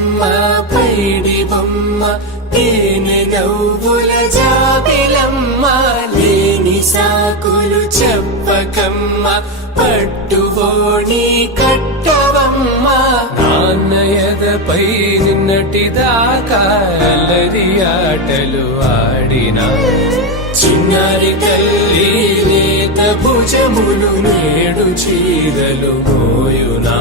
బొమ్మ పైడి బొమ్మ తేనె నవ్వుల జాబిలమ్మ లేని సాకులు చెప్పకమ్మ పట్టువోణి కట్టవమ్మ నాన్నయదపై నిన్నటిదాకా అల్లరి ఆటలు ఆడినా చిన్నారి తల్లి లేత భుజములు నేడు చీరలు మోయునా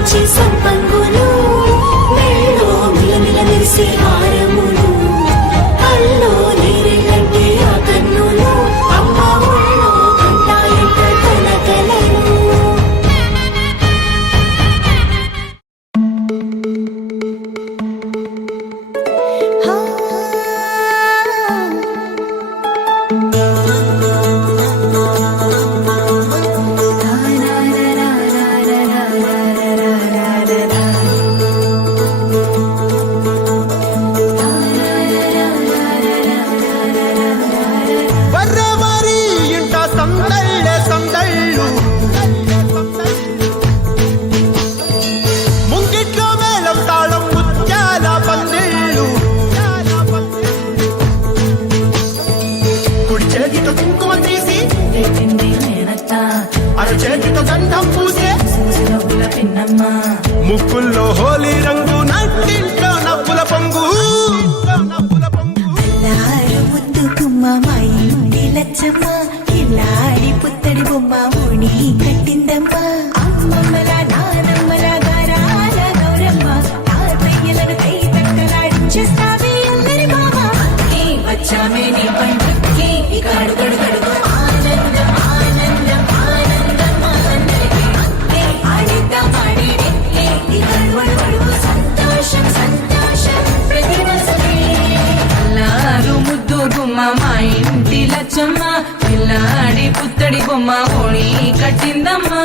మంచి సంపంగులు మెళ్ళో మిలమిల మెరిసే హారములు అల్లో నీరెళ్ళంటే ఆ కన్నులు అమ్మ ఒళ్ళో కంటాయంట కలకలను చేతితో గంధం పూసే ముక్కుల్లో హోలీ రంగు నట్టింట్లో నవ్వుల పొంగు ముద్దు కుమ్మ మా ఇంటి లచ్చమ్మ ఇల్లాడి పుత్తడి బొమ్మ ముడి కట్టిందమ్మ అమ్మమ్మల నానమ్మల గారాల గౌరమ్మ తాతయ్యలను కై తట్టలాడించేస్తావే అందరి బామ వచ్చామే నీ పండుక్కి ఇక అడుగడు గడుగు ఆనందం ఆనందం ఆనందం అందరికీ ఆడిద్దాం ఆడిడే ఇక అడుగడు సంతోషం సంతోషం ప్రతివసమే అల్లారు ముద్దు బొమ్మ మా ఇంటి లచ్చమ్మ పిల్లాడి పుత్తడి బొమ్మ ఓడి కట్టిందమ్మా